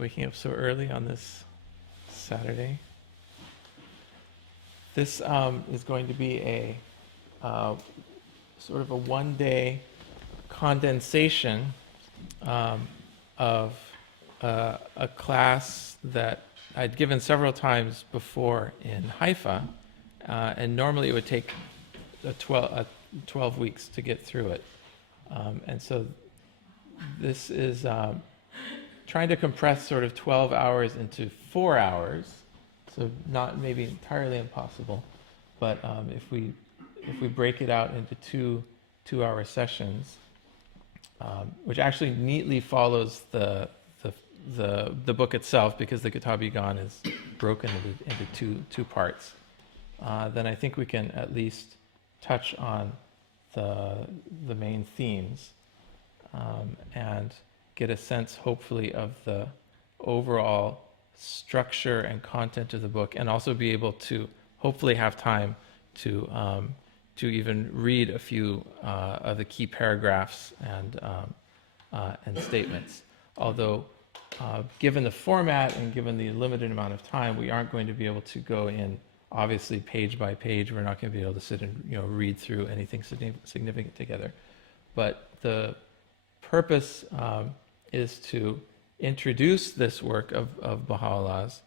waking up so early on this Saturday. This is going to be a sort of a one-day condensation of a class that I'd given several times before in Haifa, and normally it would take 12 weeks to get through it. And so this is trying to compress sort of 12 hours into 4 hours, so not maybe entirely impossible, but if we break it out into two-hour sessions, which actually neatly follows the book itself, because the Kitab Yigan is broken into two parts, then I think we can at least touch on the main themes and get a sense, hopefully, of the overall structure and content of the book, and also be able to hopefully have time to even read a few of the key paragraphs and statements. Although, given the format and given the limited amount of time, we aren't going to be able to go in, obviously, page by page. We're not going to be able to sit and read through anything significant together. But the purpose is to introduce this work of Baha'u'llah's,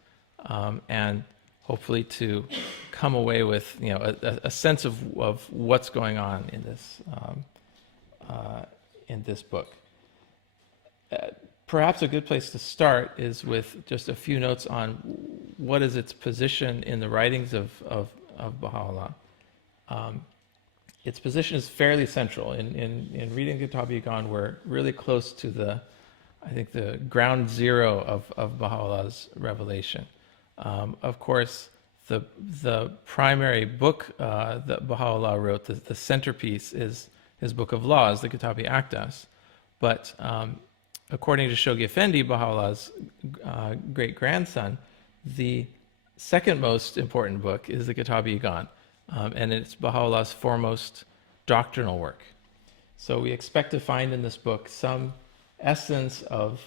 and hopefully to come away with a sense of what's going on in this book. Perhaps a good place to start is with just a few notes on what is its position in the writings of Baha'u'llah. Its position is fairly central. In reading Kitab Yigan, we're really close to the ground zero of Baha'u'llah's revelation. Of course, the primary book that Baha'u'llah wrote, the centerpiece, is his book of laws, the Kitab-i Aqdas. But according to Shoghi Effendi, Baha'u'llah's great-grandson, the second most important book is the Kitab-i Yigan, and it's Baha'u'llah's foremost doctrinal work. So we expect to find in this book some essence of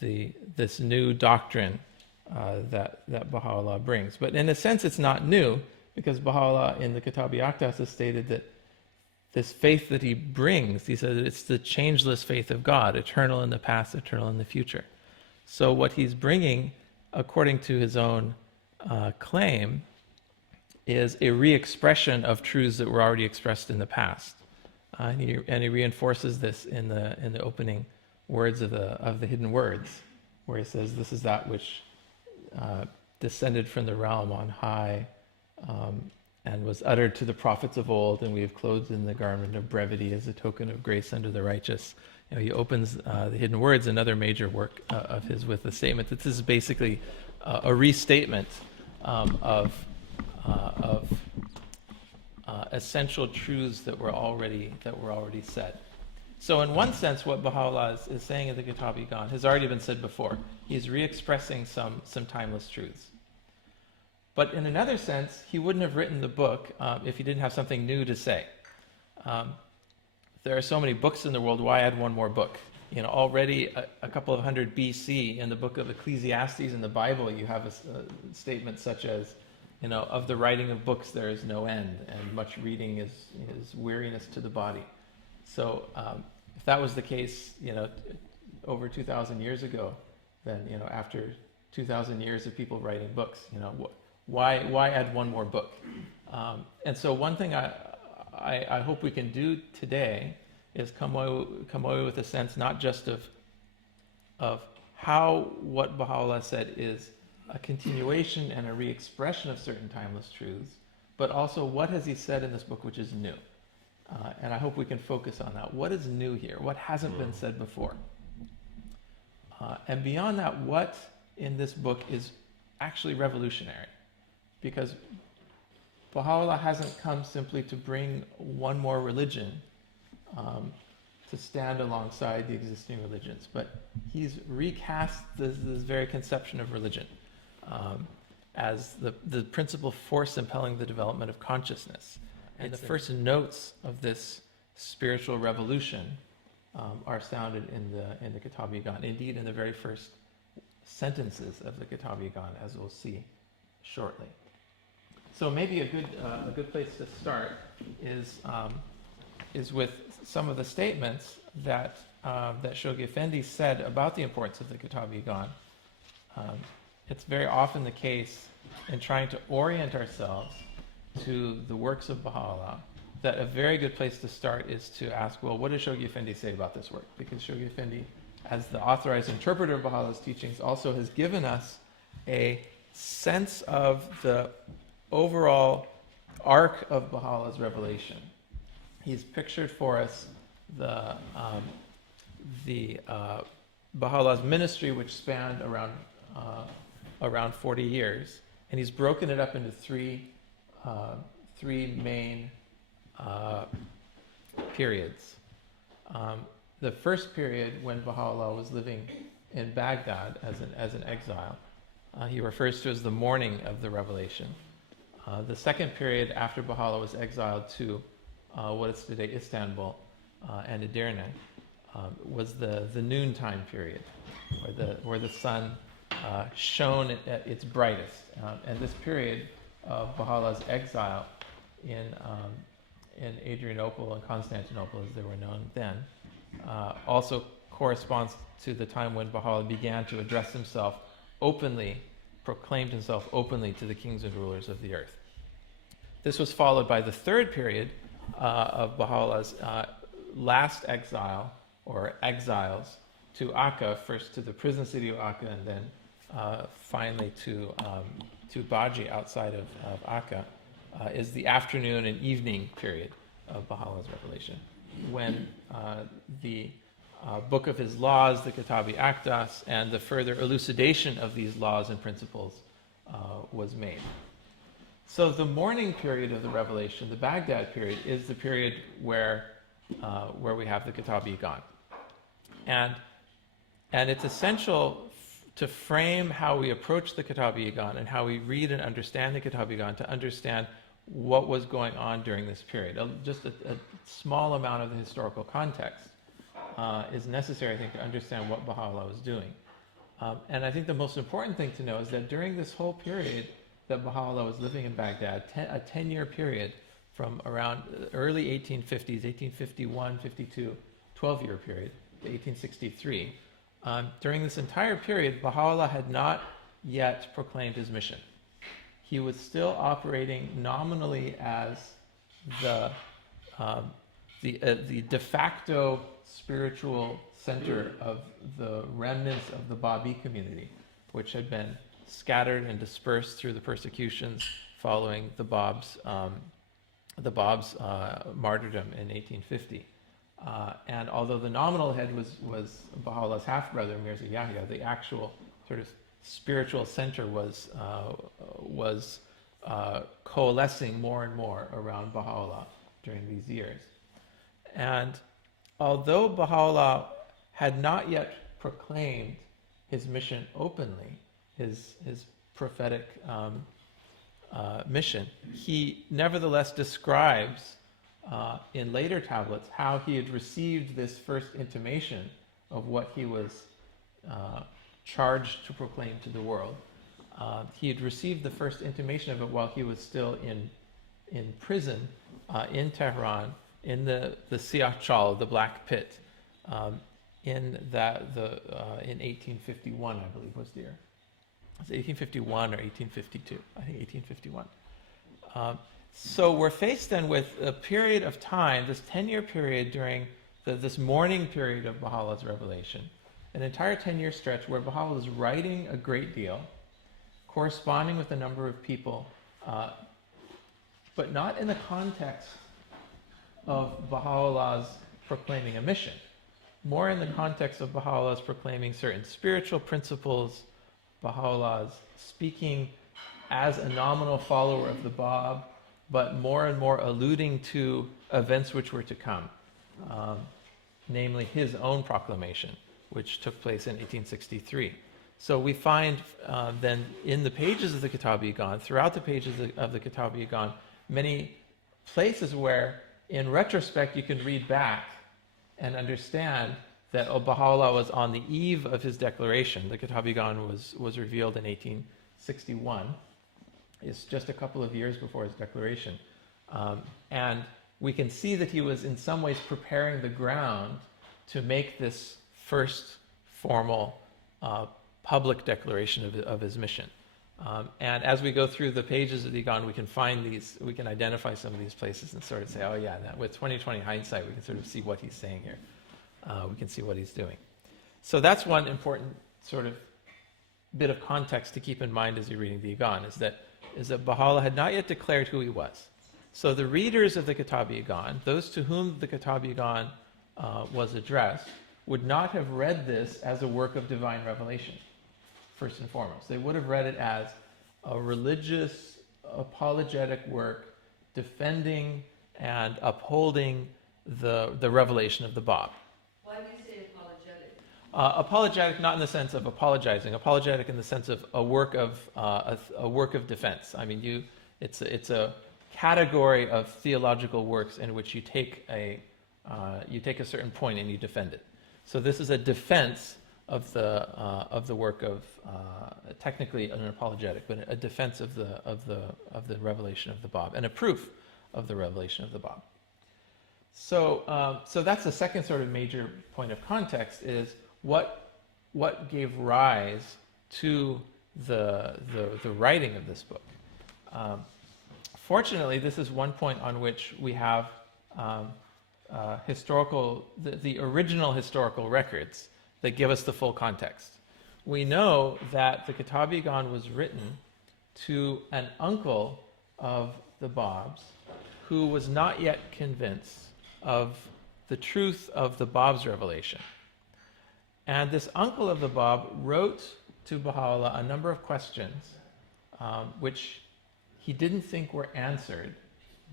this new doctrine that Baha'u'llah brings. But in a sense, it's not new, because Baha'u'llah in the Kitab-i Aqdas has stated that this faith that he brings, he said it's the changeless faith of God, eternal in the past, eternal in the future. So what he's bringing, according to his own claim, is a re-expression of truths that were already expressed in the past. And he reinforces this in the opening words of the hidden words, where he says, "This is that which descended from the realm on high, and was uttered to the prophets of old, and we have clothed in the garment of brevity as a token of grace unto the righteous." He opens the hidden words, another major work of his, with the statement that this is basically a restatement of essential truths that were already said. So in one sense, what Baha'u'llah is saying in the Kitab Yigan has already been said before. He's re-expressing some timeless truths. But in another sense, he wouldn't have written the book if he didn't have something new to say. There are so many books in the world, why add one more book? Already a couple of hundred BC, in the book of Ecclesiastes in the Bible, you have a statement such as, of the writing of books there is no end, and much reading is weariness to the body. So if that was the case, over 2,000 years ago, then, after 2,000 years of people writing books, why add one more book? And so one thing I hope we can do today is come away with a sense not just of how what Baha'u'llah said is a continuation and a re-expression of certain timeless truths, but also what has he said in this book which is new. And I hope we can focus on that. What is new here? What hasn't been said before? And beyond that, what in this book is actually revolutionary? Because Baha'u'llah hasn't come simply to bring one more religion to stand alongside the existing religions, but he's recast this very conception of religion as the principal force impelling the development of consciousness. And the first notes of this spiritual revolution are sounded in the Kitab-i-Yagan. Indeed, in the very first sentences of the Kitab-i-Yagan, as we'll see shortly. So maybe a good place to start is with some of the statements that Shoghi Effendi said about the importance of the Kitab-i-Yagan. It's very often the case in trying to orient ourselves to the works of Baha'u'llah that a very good place to start is to ask, well, what does Shoghi Effendi say about this work? Because Shoghi Effendi, as the authorized interpreter of Baha'u'llah's teachings, also has given us a sense of the overall arc of Baha'u'llah's revelation. He's pictured for us the Baha'u'llah's ministry, which spanned around 40 years, and he's broken it up into three main periods. The first period, when Baha'u'llah was living in Baghdad as an exile, he refers to as the morning of the revelation. The second period, after Baha'u'llah was exiled to what is today Istanbul and Edirne, was the noontime period, where the sun shone at its brightest. And this period of Baha'u'llah's exile in Adrianople and Constantinople, as they were known then, also corresponds to the time when Baha'u'llah began to address himself openly, proclaimed himself openly to the kings and rulers of the earth. This was followed by the third period of Baha'u'llah's last exile, or exiles, to Akka, first to the prison city of Akka, and then finally to Baji outside of Akka, is the afternoon and evening period of Baha'u'llah's revelation, when the book of his laws, the Kitab-i-Aqdas, and the further elucidation of these laws and principles was made. So the morning period of the revelation, the Baghdad period, is the period where we have the Kitab-i-Yagan. And it's essential to frame how we approach the Kitab-i-Yagan and how we read and understand the Kitab-i-Yagan to understand what was going on during this period. Just a small amount of the historical context is necessary, I think, to understand what Baha'u'llah was doing. And I think the most important thing to know is that during this whole period that Baha'u'llah was living in Baghdad, a 10-year period from around early 1850s, 1851, 52, 12-year period, to 1863, during this entire period, Baha'u'llah had not yet proclaimed his mission. He was still operating nominally as the de facto spiritual center of the remnants of the Babi community, which had been scattered and dispersed through the persecutions following the Bab's martyrdom in 1850. And although the nominal head was Baha'u'llah's half-brother, Mirza Yahya, the actual sort of spiritual center was coalescing more and more around Baha'u'llah during these years. And although Baha'u'llah had not yet proclaimed his mission openly, his prophetic mission, he nevertheless describes in later tablets how he had received this first intimation of what he was charged to proclaim to the world. He had received the first intimation of it while he was still in prison in Tehran, in the Siyah Chal, the Black Pit, in 1851, I believe was the year. It's 1851 or 1852. I think 1851. So we're faced then with a period of time, this 10-year period during this morning period of Baha'u'llah's revelation, an entire 10-year stretch where Baha'u'llah is writing a great deal, corresponding with a number of people, but not in the context of Baha'u'llah's proclaiming a mission, more in the context of Baha'u'llah's proclaiming certain spiritual principles, Baha'u'llah's speaking as a nominal follower of the Bab, but more and more alluding to events which were to come, namely his own proclamation, which took place in 1863. So we find then in the pages of the Kitab-i-Yagan, throughout the pages of the Kitab-i-Yagan, many places where, in retrospect, you can read back and understand that Baha'u'llah was on the eve of his declaration. The Kitab Igan was revealed in 1861. It's just a couple of years before his declaration. And we can see that he was in some ways preparing the ground to make this first formal public declaration of his mission. And as we go through the pages of the Igan, we can identify some of these places and sort of say, oh yeah, with 2020 hindsight, we can sort of see what he's saying here. We can see what he's doing. So that's one important sort of bit of context to keep in mind as you're reading the Igan, is that Baha'u'llah had not yet declared who he was. So the readers of the Kitab Igan, those to whom the Kitab Igan was addressed, would not have read this as a work of divine revelation, first and foremost. They would have read it as a religious, apologetic work defending and upholding the revelation of the Bab. Why do you say apologetic? Apologetic, not in the sense of apologizing. Apologetic in the sense of a work of defense. I mean, it's a category of theological works in which you take a certain point and you defend it. So this is a defense of the work of technically an apologetic, but a defense of the revelation of the Bab and a proof of the revelation of the Bab. So that's the second sort of major point of context, is what gave rise to the writing of this book. Fortunately, this is one point on which we have the original historical records that give us the full context. We know that the Kitab Igan was written to an uncle of the Bab's who was not yet convinced of the truth of the Bab's revelation. And this uncle of the Bab wrote to Baha'u'llah a number of questions which he didn't think were answered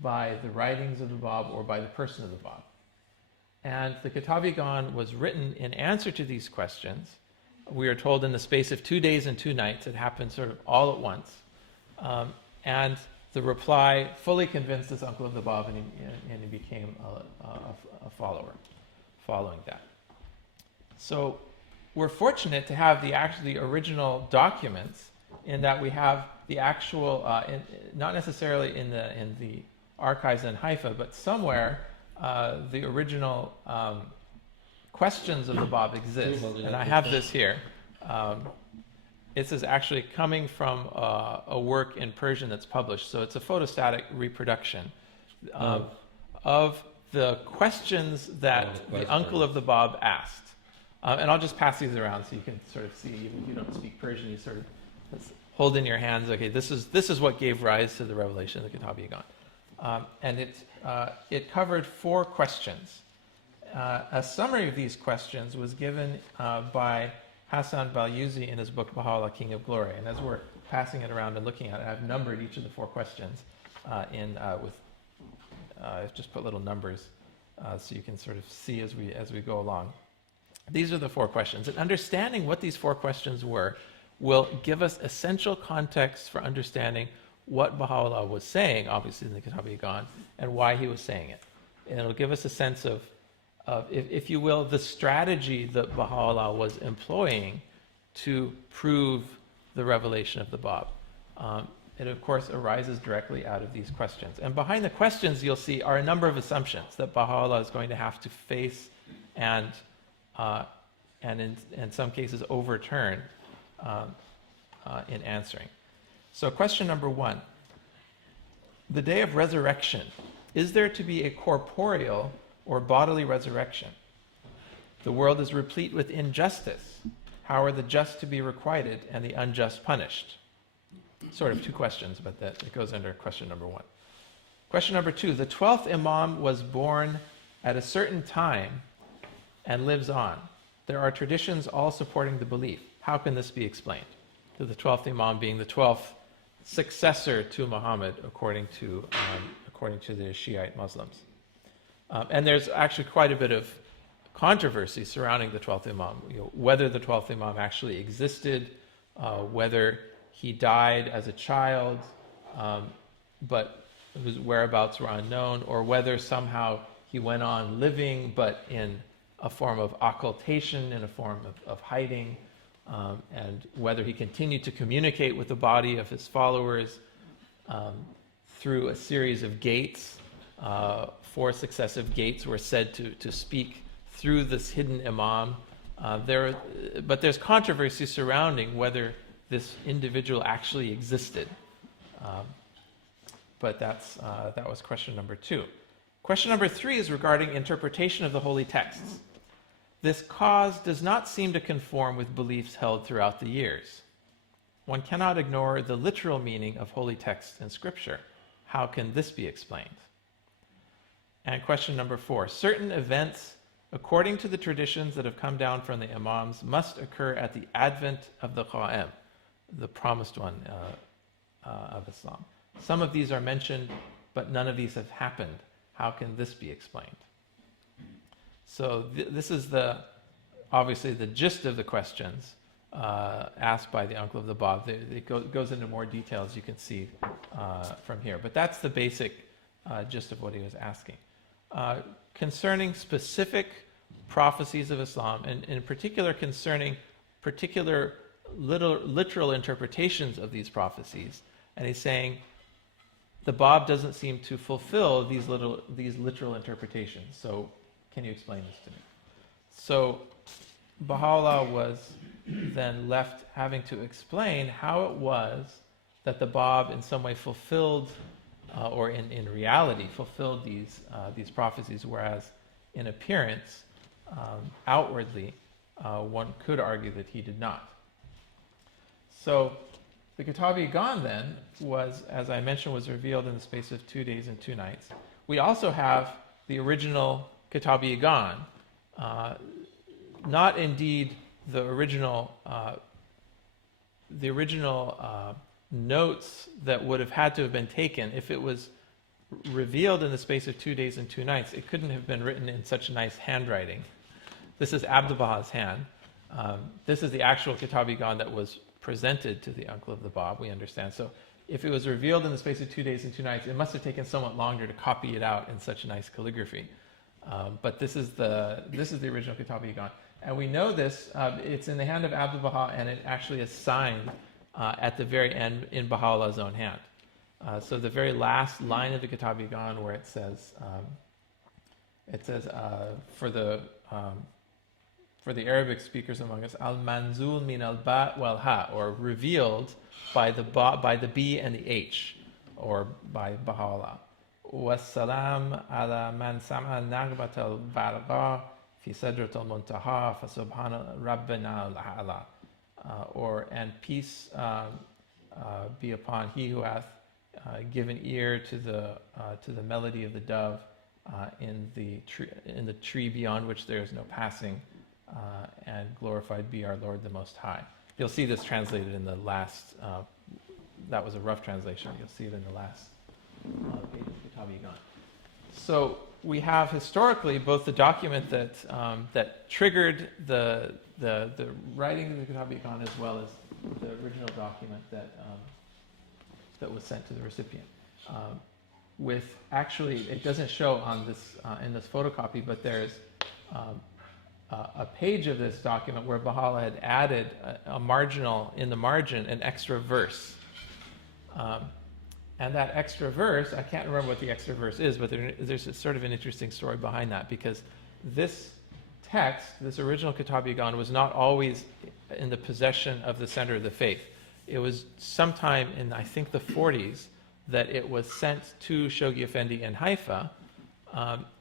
by the writings of the Bab or by the person of the Bab. And the Kitab Igan was written in answer to these questions. We are told in the space of 2 days and 2 nights. It happened sort of all at once. And the reply fully convinced this uncle of the Bab, and he became a follower following that. So we're fortunate to have the original documents, in that we have the actual, not necessarily in the archives in Haifa, but somewhere the original questions of the Bab exist. And I have this here. This is actually coming from a work in Persian that's published. So it's a photostatic reproduction of the questions that the uncle of the Bab asked. And I'll just pass these around so you can sort of see, even if you don't speak Persian, you sort of hold in your hands, okay, this is what gave rise to the revelation of the Kitab Igan. And it covered 4 questions. A summary of these questions was given by Hassan Balyuzi in his book Baha'u'llah, King of Glory. And as we're passing it around and looking at it, I've numbered each of the 4 questions I've just put little numbers so you can sort of see as we go along. These are the 4 questions. And understanding what these 4 questions were will give us essential context for understanding what Baha'u'llah was saying, obviously in the Kitab Igan, and why he was saying it. And it'll give us a sense of if you will, the strategy that Baha'u'llah was employing to prove the revelation of the Bab. It, of course, arises directly out of these questions. And behind the questions, you'll see, are a number of assumptions that Baha'u'llah is going to have to face and in some cases overturn in answering. So question number 1, the day of resurrection, is there to be a corporeal or bodily resurrection? The world is replete with injustice. How are the just to be requited and the unjust punished? Sort of 2 questions, but it goes under question number 1. Question number 2, the 12th Imam was born at a certain time and lives on. There are traditions all supporting the belief. How can this be explained? So the 12th Imam being the 12th successor to Muhammad, according to the Shiite Muslims. And there's actually quite a bit of controversy surrounding the 12th Imam, whether the 12th Imam actually existed, whether he died as a child, but whose whereabouts were unknown, or whether somehow he went on living, but in a form of occultation and a form of hiding, and whether he continued to communicate with the body of his followers through a series of gates. 4 successive gates were said to speak through this hidden imam. But there's controversy surrounding whether this individual actually existed. But that was question number 2. Question number 3 is regarding interpretation of the holy texts. This cause does not seem to conform with beliefs held throughout the years. One cannot ignore the literal meaning of holy texts in Scripture. How can this be explained? And question number 4. Certain events, according to the traditions that have come down from the Imams, must occur at the advent of the Qa'im, the promised one of Islam. Some of these are mentioned, but none of these have happened. How can this be explained? So this is obviously the gist of the questions asked by the uncle of the Bab. It goes into more details you can see from here. But that's the basic gist of what he was asking. Concerning specific prophecies of Islam, and in particular concerning particular literal interpretations of these prophecies, and he's saying the Bab doesn't seem to fulfill these literal interpretations. So can you explain this to me? So Baha'u'llah was then left having to explain how it was that the Bab in some way fulfilled, or in reality fulfilled these prophecies, whereas in appearance, outwardly, one could argue that he did not. So the Kitab-i-Gan then was, as I mentioned, was revealed in the space of 2 days and 2 nights. We also have the original Kitab-i-Gan, not indeed the original notes that would have had to have been taken. If it was revealed in the space of 2 days and 2 nights, it couldn't have been written in such nice handwriting. This is Abdu'l-Baha's hand. This is the actual Kitab-i-Gan that was presented to the uncle of the Bab, we understand. So if it was revealed in the space of 2 days and 2 nights, it must have taken somewhat longer to copy it out in such nice calligraphy. But this is the original Kitab-i-Gan. And we know this, it's in the hand of Abdu'l-Baha, and it actually is signed at the very end in Baha'u'llah's own hand. So the very last line of the Kitab-i-Gan, where it says for the Arabic speakers among us, al-manzul min al-ba wal-ha, or revealed by the B and the H, or by Baha'u'llah. Wassalam ala man sam'a naghbat al-barqa fi sadrat al-muntaha fa subhana rabbana al-a'la. And peace be upon he who hath given ear to the melody of the dove in the tree beyond which there is no passing, and glorified be our Lord the Most High. You'll see this translated in the last. That was a rough translation. You'll see it in the last page of the Kitab-i-Gan. So we have historically both the document that triggered the writing of the Kitab-i-Gan, as well as the original document that was sent to the recipient. With actually, it doesn't show on this in this photocopy, but there's a page of this document where Baha'u'llah had added in the margin, an extra verse. And that extra verse, I can't remember what the extra verse is, but there's a sort of an interesting story behind that, because this text, this original Kitab-i-Gan, was not always in the possession of the Center of the Faith. It was sometime in, I think, the 40s that it was sent to Shoghi Effendi in Haifa,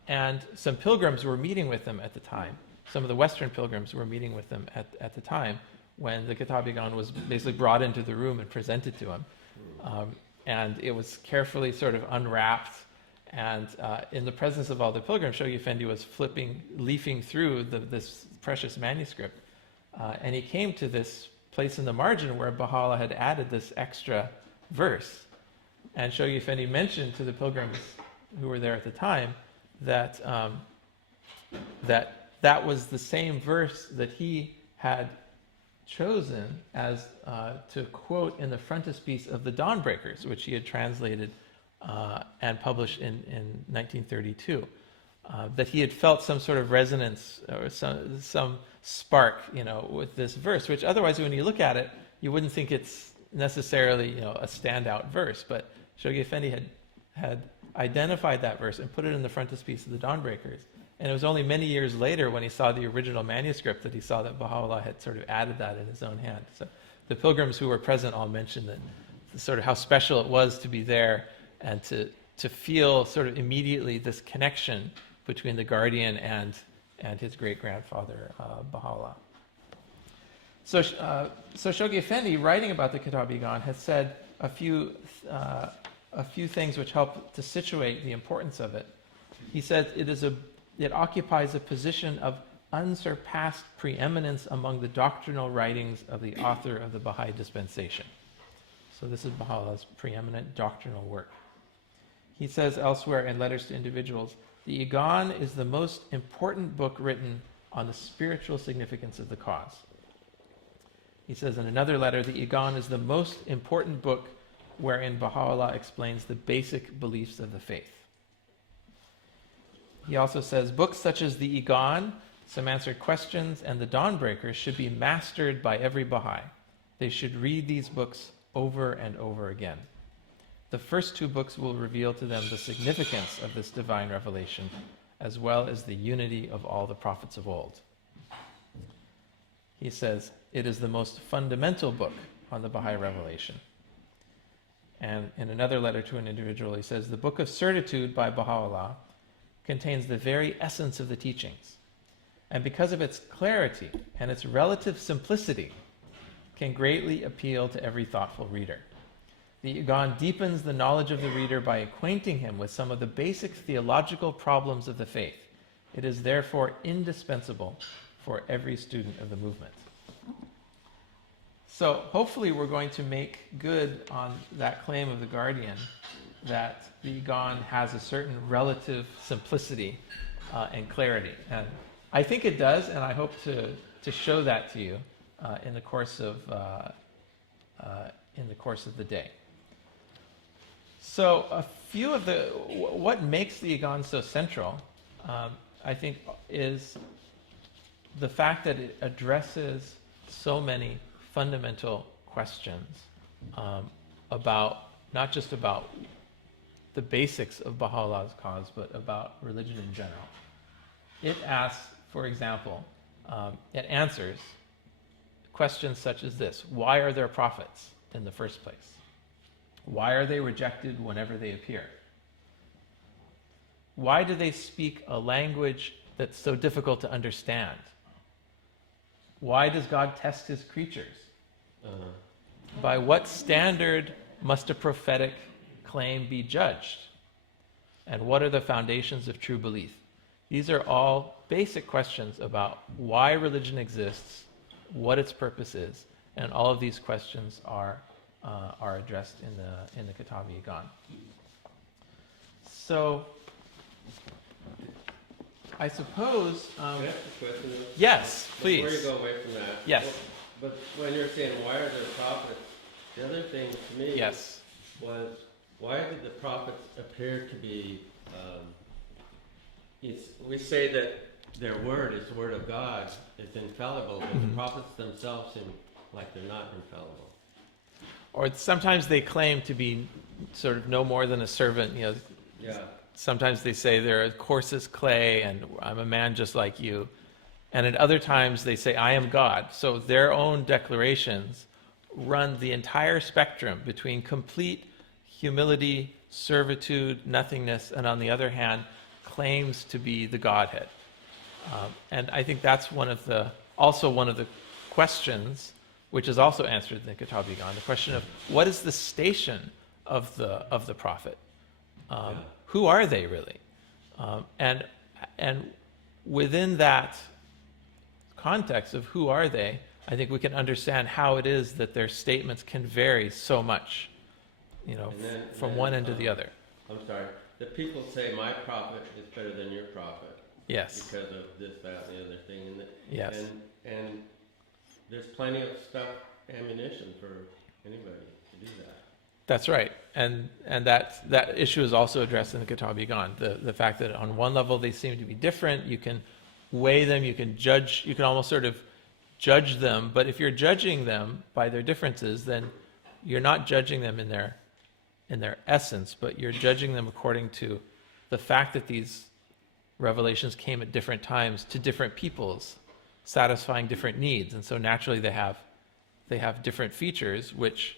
and some pilgrims were meeting with him at the time. Some of the Western pilgrims were meeting with him at the time when the Kitab-i-Gan was basically brought into the room and presented to him. And it was carefully sort of unwrapped, and in the presence of all the pilgrims, Shoghi Effendi was leafing through this precious manuscript, and he came to this place in the margin where Baha'u'llah had added this extra verse. And Shoghi Effendi mentioned to the pilgrims who were there at the time that that was the same verse that he had chosen as to quote in the frontispiece of the Dawnbreakers, which he had translated and published in 1932. that he had felt some sort of resonance or some spark, with this verse, which otherwise when you look at it, you wouldn't think it's necessarily, a standout verse. But Shoghi Effendi had identified that verse and put it in the frontispiece of the Dawnbreakers. And it was only many years later when he saw the original manuscript that he saw that Baha'u'llah had sort of added that in his own hand. So the pilgrims who were present all mentioned that sort of how special it was to be there and to feel sort of immediately this connection between the guardian and his great-grandfather, Baha'u'llah. So Shoghi Effendi, writing about the Kitab-i-Gan, has said a few things which help to situate the importance of it. He says it occupies a position of unsurpassed preeminence among the doctrinal writings of the author of the Baha'i dispensation. So this is Baha'u'llah's preeminent doctrinal work. He says elsewhere in Letters to Individuals, the Igan is the most important book written on the spiritual significance of the cause. He says in another letter, the Igan is the most important book wherein Baha'u'llah explains the basic beliefs of the faith. He also says, books such as the Igan, Some Answered Questions, and the Dawnbreakers should be mastered by every Baha'i. They should read these books over and over again. The first two books will reveal to them the significance of this divine revelation, as well as the unity of all the prophets of old. He says, it is the most fundamental book on the Baha'i revelation. And in another letter to an individual, he says, the Book of Certitude by Baha'u'llah contains the very essence of the teachings, and because of its clarity and its relative simplicity, can greatly appeal to every thoughtful reader. The Igan deepens the knowledge of the reader by acquainting him with some of the basic theological problems of the faith. It is therefore indispensable for every student of the movement. So hopefully we're going to make good on that claim of the Guardian that the Igan has a certain relative simplicity and clarity. And I think it does, and I hope to show that to you in the course of the day. So a few of what makes the Igan so central, I think, is the fact that it addresses so many fundamental questions about, not just about the basics of Baha'u'llah's cause, but about religion in general. It asks, for example, it answers questions such as this: why are there prophets in the first place? Why are they rejected whenever they appear? Why do they speak a language that's so difficult to understand? Why does God test his creatures? By what standard must a prophetic claim be judged? And what are the foundations of true belief? These are all basic questions about why religion exists, what its purpose is, and all of these questions are addressed in the Kitab-i-Igan. So, I suppose. Can I ask a question? Yes, please. Before you go away from that. Yes. But when you're saying why are there prophets, the other thing to me Yes. was why did the prophets appear to be? We say that their word is the word of God, is infallible, but the prophets themselves seem like they're not infallible. Or sometimes they claim to be sort of no more than a servant. Yeah. Sometimes they say they're coarse as clay and I'm a man just like you. And at other times they say, I am God. So their own declarations run the entire spectrum between complete humility, servitude, nothingness, and on the other hand, claims to be the Godhead. And I think that's also one of the questions, which is also answered in the Kitab-i-Igan, the question of what is the station of the prophet? Who are they really? And within that context of who are they, I think we can understand how it is that their statements can vary so much, from one end to the other. I'm sorry. The people say my prophet is better than your prophet. Yes. Because of this, that, and the other thing. Yes. And there's plenty of ammunition for anybody to do that. That's right, and that issue is also addressed in the Kitab Yagan. The fact that on one level they seem to be different, you can weigh them, you can judge, you can almost sort of judge them. But if you're judging them by their differences, then you're not judging them in their essence, but you're judging them according to the fact that these revelations came at different times to different peoples, satisfying different needs, and so naturally they have different features which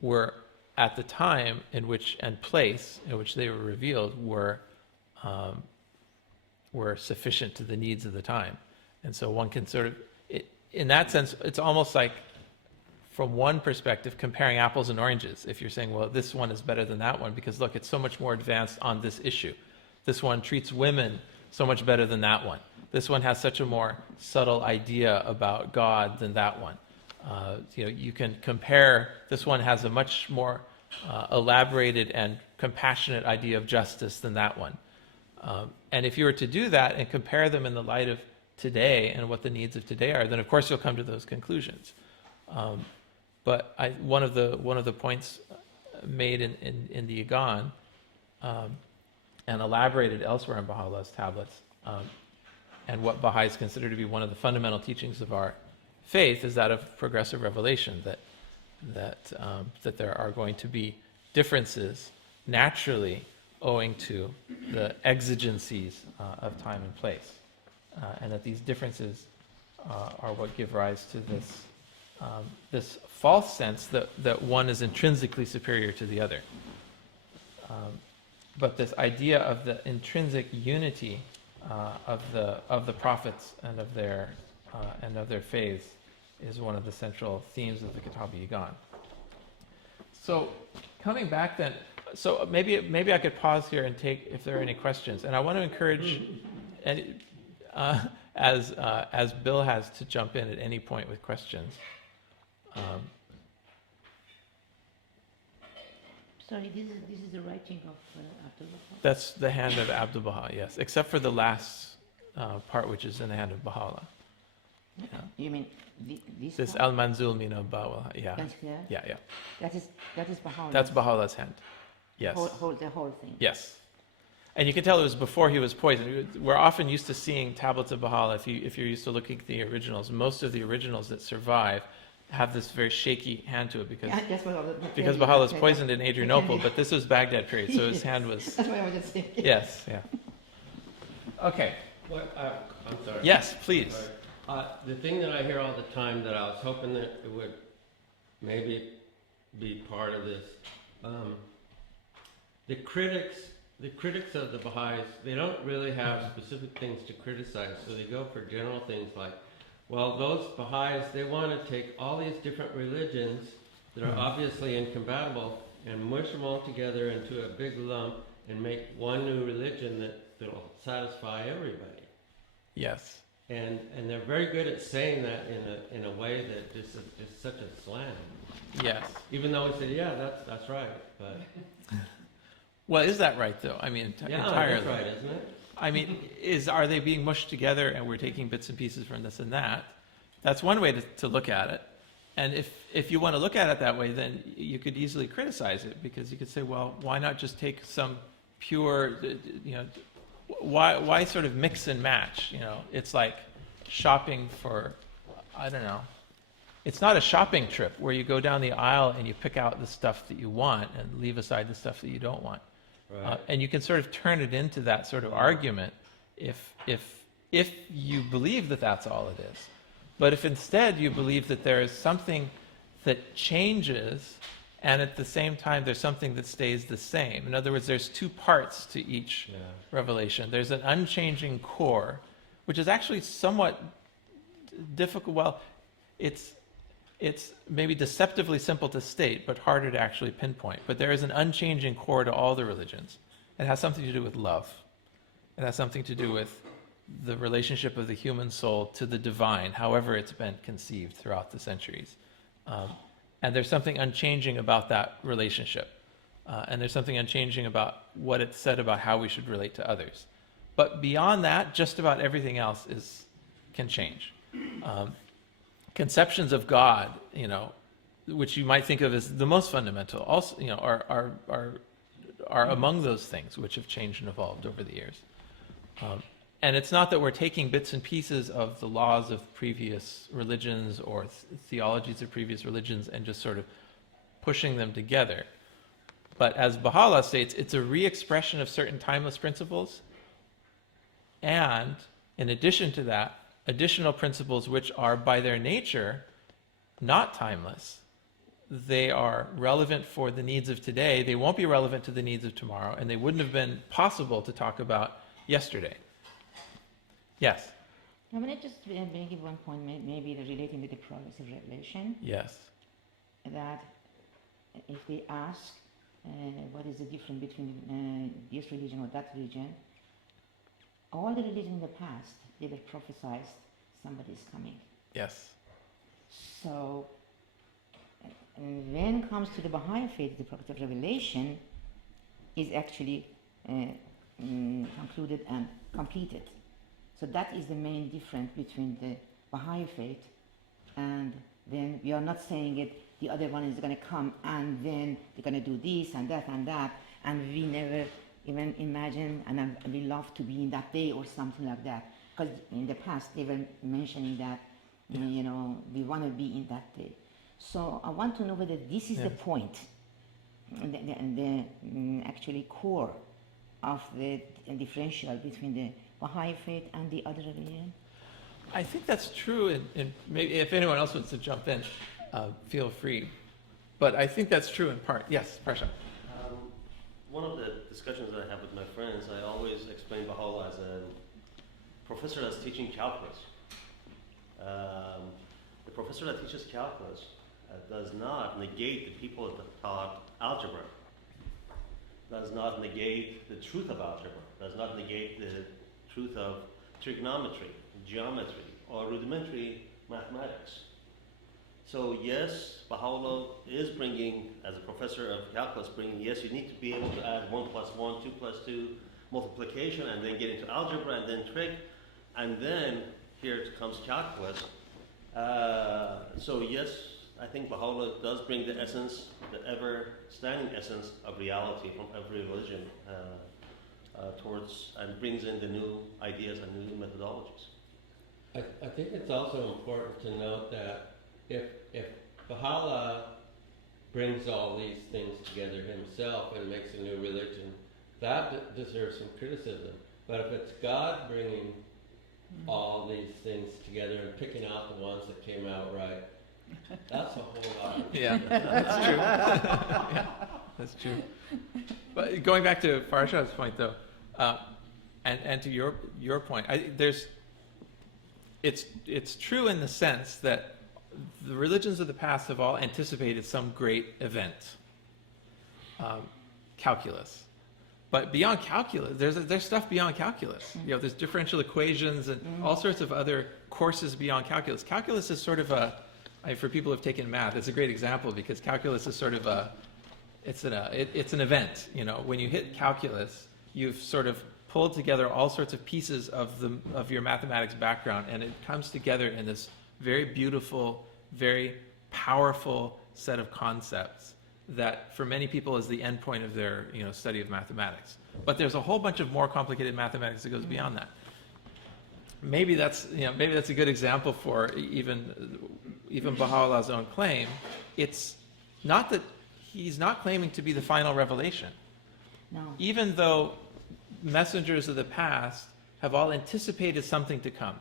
were at the time in which and place in which they were revealed were sufficient to the needs of the time. And so one can sort of, in that sense, it's almost like, from one perspective, comparing apples and oranges. If you're saying, well, this one is better than that one, because look, it's so much more advanced on this issue. This one treats women so much better than that one. This one has such a more subtle idea about God than that one. You can compare, this one has a much more elaborated and compassionate idea of justice than that one. And if you were to do that and compare them in the light of today and what the needs of today are, then of course you'll come to those conclusions. But one of the points made in the Yagan and elaborated elsewhere in Baha'u'llah's tablets, and what Baha'is consider to be one of the fundamental teachings of our faith, is that of progressive revelation, that there are going to be differences naturally owing to the exigencies of time and place, and that these differences are what give rise to this false sense that one is intrinsically superior to the other. But this idea of the intrinsic unity of the prophets and of their faiths is one of the central themes of the Kitab Yagan. So coming back then, so maybe I could pause here and take if there are any questions. And I want to encourage, as Bill has, to jump in at any point with questions. Sorry, this is the writing of Abdullah. That's the hand of Abdul Baha, yes, except for the last part, which is in the hand of Baha'u'llah. Yeah. You mean This part? Al-Manzul min Baha'u'llah, yeah. That's here? Yeah. That is Baha'u'llah. That's Baha'u'llah's hand. Yes. The whole thing. Yes. And you can tell it was before he was poisoned. We're often used to seeing tablets of Baha'u'llah, if you're used to looking at the originals. Most of the originals that survive have this very shaky hand to it because Baha'u'llah's poisoned in Adrianople, but this was Baghdad period, so his hand was... That's what I was just saying. Yes, yeah. Okay. I'm sorry. Yes, please. Sorry. The thing that I hear all the time that I was hoping that it would maybe be part of this, the critics of the Baha'is, they don't really have specific things to criticize, so they go for general things like, well, those Baha'is, they want to take all these different religions that are obviously incompatible and mush them all together into a big lump and make one new religion that'll satisfy everybody. Yes. And they're very good at saying that in a way that is such a slam. Yes. Even though we say, yeah, that's right, but Well, is that right, though? I mean, yeah, entirely. that's right, isn't it? I mean, are they being mushed together and we're taking bits and pieces from this and that? That's one way to look at it. And if you want to look at it that way, then you could easily criticize it, because you could say, well, why not just take some pure, why sort of mix and match? It's like shopping for, I don't know. It's not a shopping trip where you go down the aisle and you pick out the stuff that you want and leave aside the stuff that you don't want. Right. And you can sort of turn it into that sort of argument if you believe that that's all it is. But if instead you believe that there is something that changes and at the same time there's something that stays the same. In other words, there's two parts to each revelation. There's an unchanging core, which is actually somewhat difficult. Well, it's maybe deceptively simple to state, but harder to actually pinpoint. But there is an unchanging core to all the religions. It has something to do with love. It has something to do with the relationship of the human soul to the divine, however it's been conceived throughout the centuries. And there's something unchanging about that relationship. And there's something unchanging about what it's said about how we should relate to others. But beyond that, just about everything else can change. Conceptions of God, which you might think of as the most fundamental, also, are among those things which have changed and evolved over the years. And it's not that we're taking bits and pieces of the laws of previous religions or theologies of previous religions and just sort of pushing them together. But as Baha'u'llah states, it's a re-expression of certain timeless principles, and in addition to that, additional principles which are by their nature not timeless. They are relevant for the needs of today. They won't be relevant to the needs of tomorrow, and they wouldn't have been possible to talk about yesterday. Yes? I want to just bring you one point, maybe relating to the progressive revelation, Yes. that if they ask what is the difference between this religion or that religion, all the religions in the past, they were prophesied somebody is coming. Yes. So when it comes to the Baha'i faith, the progressive revelation is actually concluded and completed. So that is the main difference between the Baha'i faith, and then we are not saying it, the other one is going to come and then they're going to do this and that, and we never even imagine, and we love to be in that day or something like that. Because in the past they were mentioning that, we want to be in that day. So I want to know whether this is the point, the actually core of the differential between the Baha'i faith and the other religion? I think that's true, and maybe if anyone else wants to jump in, feel free. But I think that's true in part. Yes, Prasha. One of the discussions that I have with my friends, I always explain Baha'u'llah as a professor that's teaching calculus. The professor that teaches calculus does not negate the people that taught algebra, does not negate the truth of algebra, does not negate the truth of trigonometry, geometry, or rudimentary mathematics. So yes, Baha'u'llah is bringing, as a professor of calculus, yes, you need to be able to add 1 plus 1, 2 plus 2, multiplication, and then get into algebra, and then trig, and then here comes calculus. So yes, I think Baha'u'llah does bring the essence, the ever-standing essence of reality from every religion towards, and brings in the new ideas and new methodologies. I think it's also important to note that if Baha'u'llah brings all these things together himself and makes a new religion, that deserves some criticism. But if it's God bringing all these things together and picking out the ones that came out right, that's a whole lot. Yeah, that's true. Yeah, that's true. But going back to Farshad's point, though, and to your point, it's true in the sense that the religions of the past have all anticipated some great event, calculus. But beyond calculus, there's stuff beyond calculus. There's differential equations and all sorts of other courses beyond calculus. Calculus is sort of for people who have taken math, it's a great example because calculus is sort of it's an event. When you hit calculus, you've sort of pulled together all sorts of pieces of your mathematics background, and it comes together in this very beautiful, very powerful set of concepts that for many people is the end point of their study of mathematics. But there's a whole bunch of more complicated mathematics that goes beyond that. Maybe that's a good example for even Baha'u'llah's own claim. It's not that he's not claiming to be the final revelation. No. Even though messengers of the past have all anticipated something to come.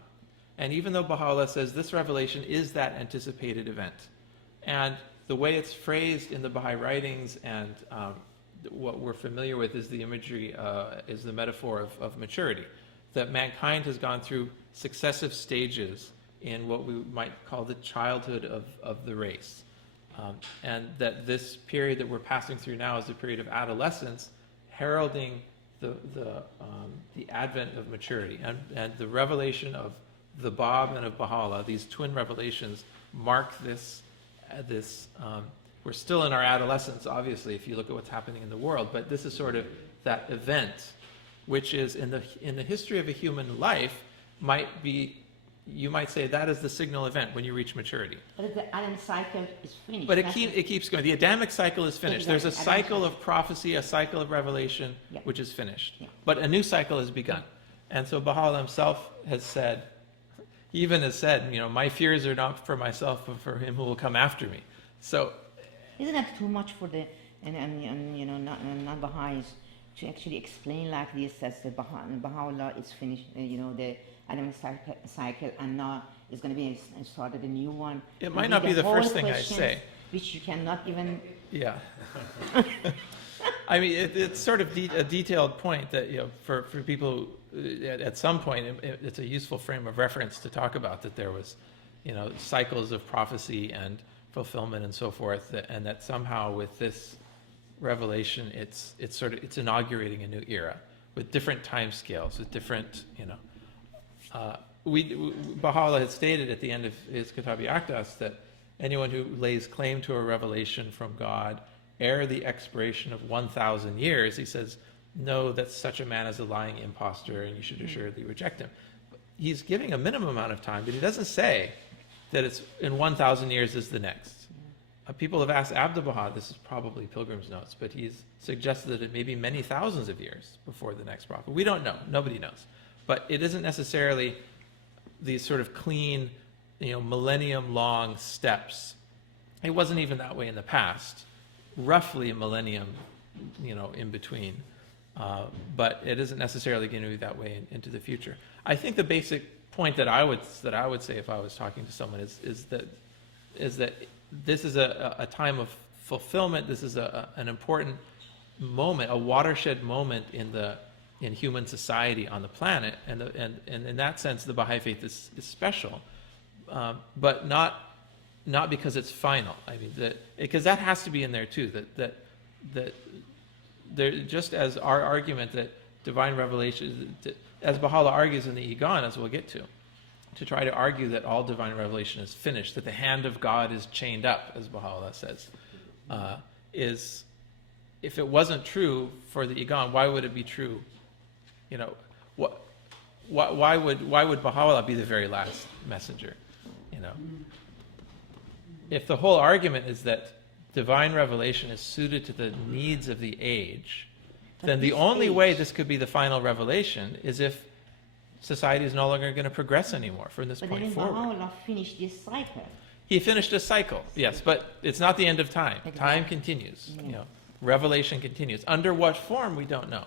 And even though Baha'u'llah says this revelation is that anticipated event. And the way it's phrased in the Baha'i writings and what we're familiar with is the imagery, is the metaphor of maturity. That mankind has gone through successive stages in what we might call the childhood of the race. And that this period that we're passing through now is a period of adolescence, heralding the advent of maturity. And the revelation of the Bab and of Baha'u'llah, these twin revelations, mark this. We're still in our adolescence, obviously, if you look at what's happening in the world, but this is sort of that event, which is in the history of a human life, might be you might say that is the signal event when you reach maturity. But the Adam cycle is finished. But That's it keeps going. The Adamic cycle is finished. There's a Exactly. cycle of prophecy, a cycle of revelation, Yeah. which is finished. Yeah. But a new cycle has begun. And so Baha'u'llah himself has said, he even has said, my fears are not for myself, but for him who will come after me. So, Isn't that too much for the non-Baha'is to actually explain like this as the Baha'u'llah is finished, the Adam cycle, and now is going to be started a new one. it And might with not be the whole first thing I'd questions say. which you cannot even. Yeah. I mean, it's sort of a detailed point that, for people, at some point, it's a useful frame of reference to talk about that there was, cycles of prophecy and fulfillment and so forth, and that somehow with this revelation, it's inaugurating a new era with different time scales, with different, Baha'u'llah had stated at the end of his Kitabi Akdas that anyone who lays claim to a revelation from God ere the expiration of 1,000 years, he says, know that such a man is a lying impostor and you should assuredly reject him. He's giving a minimum amount of time, but he doesn't say that it's in 1,000 years is the next. People have asked Abdu'l Baha, this is probably Pilgrim's Notes, but he's suggested that it may be many thousands of years before the next prophet. We don't know. Nobody knows. But it isn't necessarily these sort of clean, millennium-long steps. It wasn't even that way in the past. Roughly a millennium, in between. But it isn't necessarily going to be that way into the future. I think the basic point that I would say if I was talking to someone is that this is a time of fulfillment. This is an important moment, a watershed moment in human society on the planet, and in that sense, the Baha'i faith is special, but not because it's final. I mean, because that has to be in there too. That there, just as our argument that divine revelation, as Baha'u'llah argues in the Igan, as we'll get to try to argue that all divine revelation is finished, that the hand of God is chained up, as Baha'u'llah says, is, if it wasn't true for the Igan, why would it be true? Why would Baha'u'llah be the very last messenger? If the whole argument is that divine revelation is suited to the needs of the age, then the only way this could be the final revelation is if society is no longer going to progress anymore from this point forward. But then Baha'u'llah finished this cycle. He finished a cycle, yes, but it's not the end of time. Exactly. Time continues. Revelation continues. Under what form, we don't know.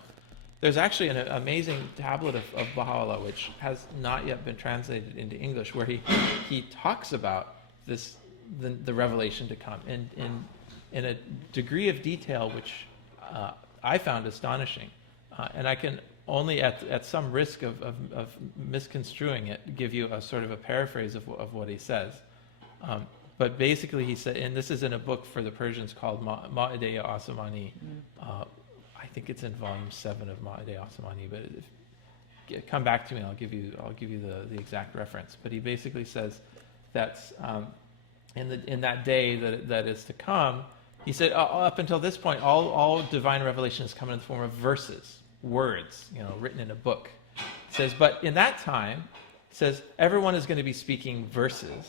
There's actually an amazing tablet of Baha'u'llah, which has not yet been translated into English, where he talks about the revelation to come in a degree of detail which I found astonishing. And I can only, at some risk of misconstruing it, give you a sort of a paraphrase of what he says. But basically he said, and this is in a book for the Persians called Ma'ideh Asamani. I think it's in volume 7 of Ma'ideh Asamani, but come back to me and I'll give you the exact reference. But he basically says that's in that day that is to come, he said up until this point all divine revelation has come in the form of verses, words, written in a book. He says, but in that time, he says, everyone is going to be speaking verses,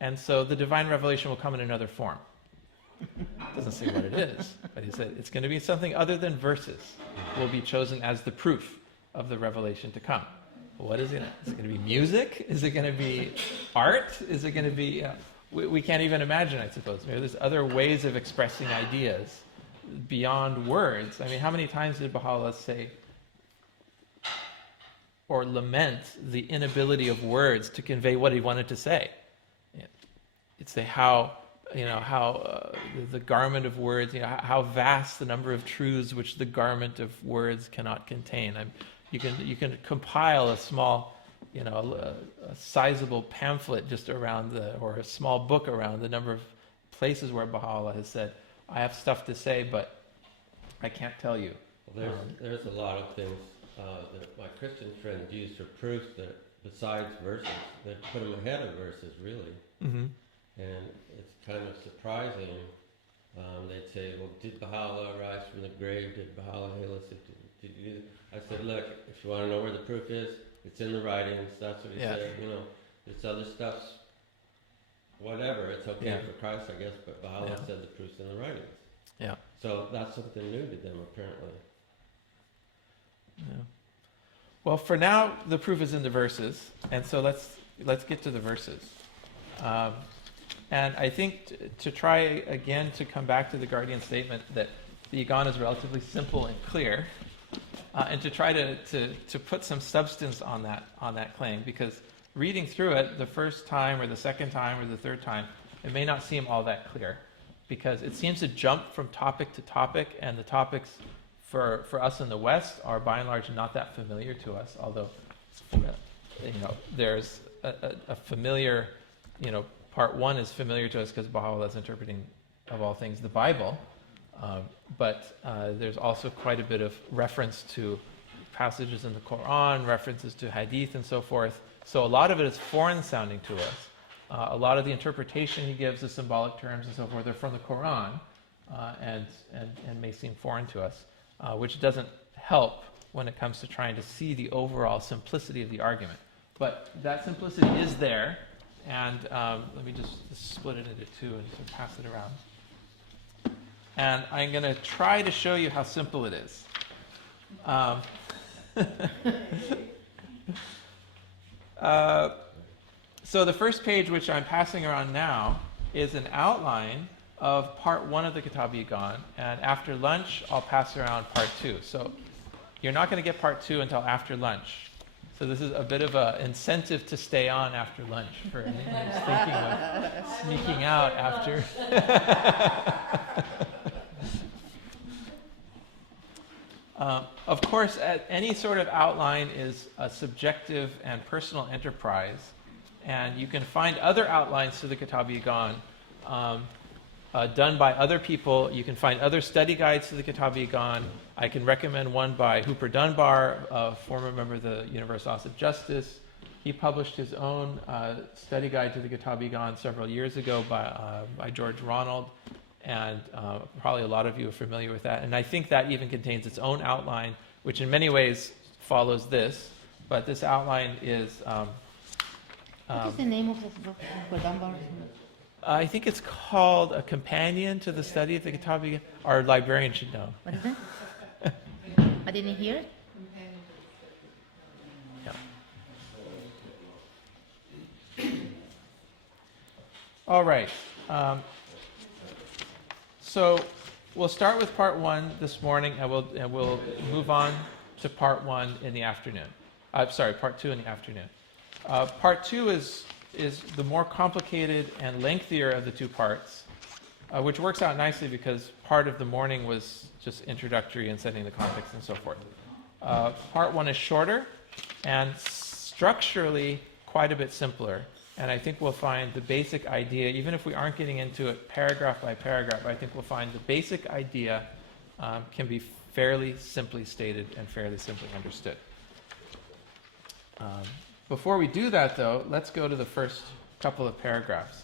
and so the divine revelation will come in another form. Doesn't say what it is, but he said it's going to be something other than verses will be chosen as the proof of the revelation to come. What is it? Is it going to be music? Is it going to be art? Is it going to be... we can't even imagine, I suppose. Maybe there's other ways of expressing ideas beyond words. I mean, how many times did Baha'u'llah say or lament the inability of words to convey what he wanted to say? It's how the garment of words, how vast the number of truths which the garment of words cannot contain. You can compile a small, a sizable pamphlet just around or a small book around the number of places where Baha'u'llah has said, I have stuff to say, but I can't tell you. Well, there's a lot of things that my Christian friends use for proof that besides verses, that put them ahead of verses, really. Mm-hmm. And it's kind of surprising. They'd say, well, did Baha'u'llah rise from the grave? Did Baha'u'llah heal us? Did you? I said, look, if you want to know where the proof is, it's in the writings. That's what he said, This other stuff's whatever, it's okay Yeah. for Christ, I guess, but Baha'u'llah Yeah. said the proof's in the writings. Yeah. So that's something new to them, apparently. Yeah. Well, for now, the proof is in the verses, and so let's get to the verses. And I think to try again to come back to the Guardian statement that the Igan is relatively simple and clear, and to try to put some substance on that claim, because reading through it the first time or the second time or the third time, it may not seem all that clear, because it seems to jump from topic to topic, and the topics for us in the West are by and large not that familiar to us, although there's a familiar, part one is familiar to us because Baha'u'llah is interpreting, of all things, the Bible, but there's also quite a bit of reference to passages in the Quran, references to Hadith and so forth, so a lot of it is foreign sounding to us. A lot of the interpretation he gives, the symbolic terms and so forth, are from the Quran, and may seem foreign to us, which doesn't help when it comes to trying to see the overall simplicity of the argument. But that simplicity is there, and let me just split it into two and sort of pass it around. And I'm going to try to show you how simple it is. So the first page, which I'm passing around now, is an outline of part one of the Kitab-i-Igan, and after lunch I'll pass around part two. So you're not going to get part two until after lunch. So this is a bit of an incentive to stay on after lunch for anyone who's thinking of sneaking out after. Of course, any sort of outline is a subjective and personal enterprise, and you can find other outlines to the Kitab-i-Igan done by other people. You can find other study guides to the Kitab-i-Igan. I can recommend one by Hooper Dunbar, a former member of the Universal House of Justice. He published his own study guide to the Kitab-i-Igan several years ago by George Ronald, and probably a lot of you are familiar with that. And I think that even contains its own outline, which in many ways follows this, but this outline is... What is the name of this book for Dunbar? I think it's called A Companion to the Study of the Kitab-i-Igan. Our librarian should know. What is it? I didn't hear it. Yeah. All right. So we'll start with part one this morning, and we'll move on to part one in the afternoon. Part two in the afternoon. Part two is the more complicated and lengthier of the two parts, which works out nicely because part of the morning was just introductory and setting the context and so forth. Part one is shorter and structurally quite a bit simpler, and I think we'll find the basic idea, even if we aren't getting into it paragraph by paragraph, I think we'll find the basic idea can be fairly simply stated and fairly simply understood. Before we do that, though, let's go to the first couple of paragraphs.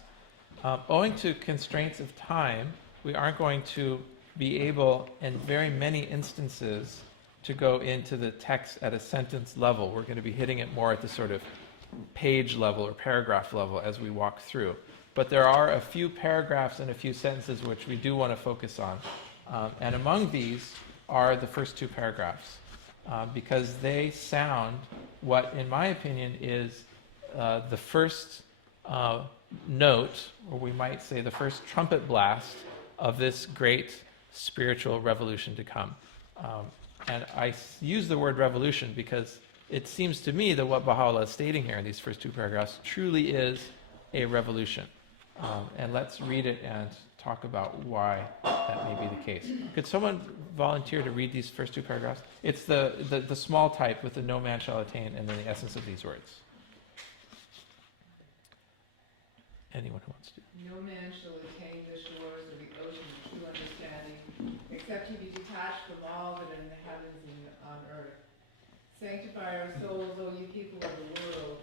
Owing to constraints of time, we aren't going to be able, in very many instances, to go into the text at a sentence level. We're going to be hitting it more at the sort of page level or paragraph level as we walk through. But there are a few paragraphs and a few sentences which we do want to focus on. And among these are the first two paragraphs, because they sound what, in my opinion, is the first note, or we might say the first trumpet blast of this great spiritual revolution to come. And I use the word revolution because it seems to me that what Baha'u'llah is stating here in these first two paragraphs truly is a revolution. And let's read it and talk about why that may be the case. Could someone volunteer to read these first two paragraphs? It's the small type with the no man shall attain and then the essence of these words. Anyone who wants to. No man shall attain the shores of the ocean of true understanding, except he be detached from all that are in the heavens and on earth. Sanctify our souls, O ye people of the world,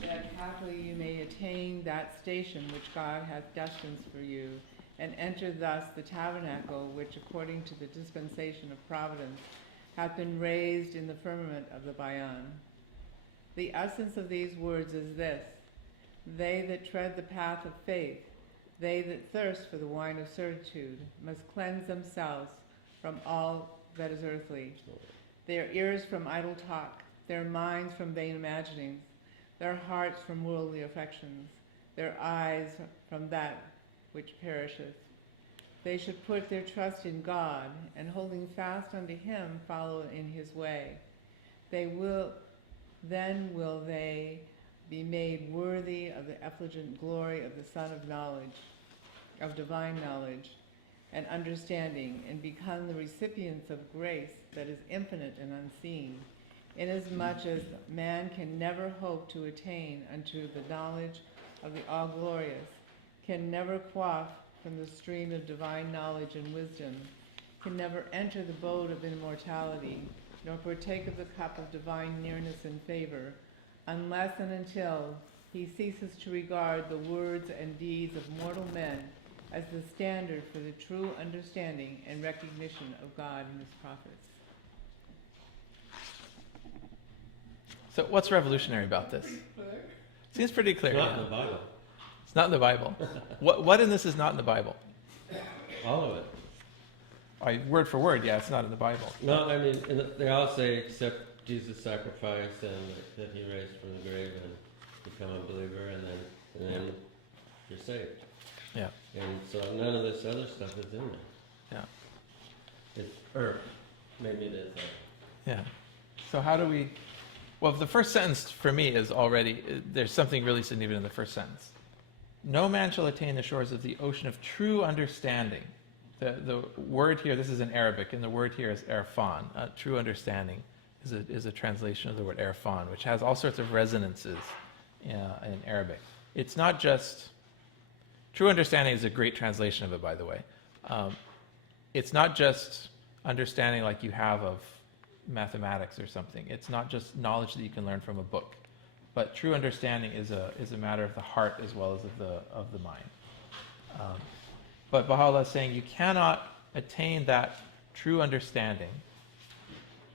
that haply you may attain that station which God hath destined for you, and enter thus the tabernacle which, according to the dispensation of providence, hath been raised in the firmament of the Bayan. The essence of these words is this: They that tread the path of faith, they that thirst for the wine of certitude, must cleanse themselves from all that is earthly, their ears from idle talk, their minds from vain imaginings, their hearts from worldly affections, their eyes from that which perisheth. They should put their trust in God, and holding fast unto him, follow in his way. Then will they be made worthy of the effulgent glory of the Son of knowledge, of divine knowledge and understanding, and become the recipients of grace that is infinite and unseen, inasmuch as man can never hope to attain unto the knowledge of the all-glorious, can never quaff from the stream of divine knowledge and wisdom, can never enter the abode of immortality, nor partake of the cup of divine nearness and favor, unless and until he ceases to regard the words and deeds of mortal men as the standard for the true understanding and recognition of God and his prophets. So what's revolutionary about this? Seems pretty clear. It's not Yeah. in the Bible. It's not in the Bible. What in this is not in the Bible? All of it. Word for word, yeah, it's not in the Bible. No, I mean, they all say accept Jesus' sacrifice and that he raised from the grave and become a believer, and then you're saved. Yeah. And so none of this other stuff is in there. Yeah. Or maybe it is. Yeah. So how do we... Well, the first sentence for me is already... There's something really significant in the first sentence. No man shall attain the shores of the ocean of true understanding. The word here, this is in Arabic, and the word here is erfan. True understanding is a translation of the word erfan, which has all sorts of resonances in Arabic. It's not just... True understanding is a great translation of it, by the way. It's not just understanding like you have of mathematics or something. It's not just knowledge that you can learn from a book. But true understanding is a matter of the heart as well as of the mind. But Baha'u'llah is saying you cannot attain that true understanding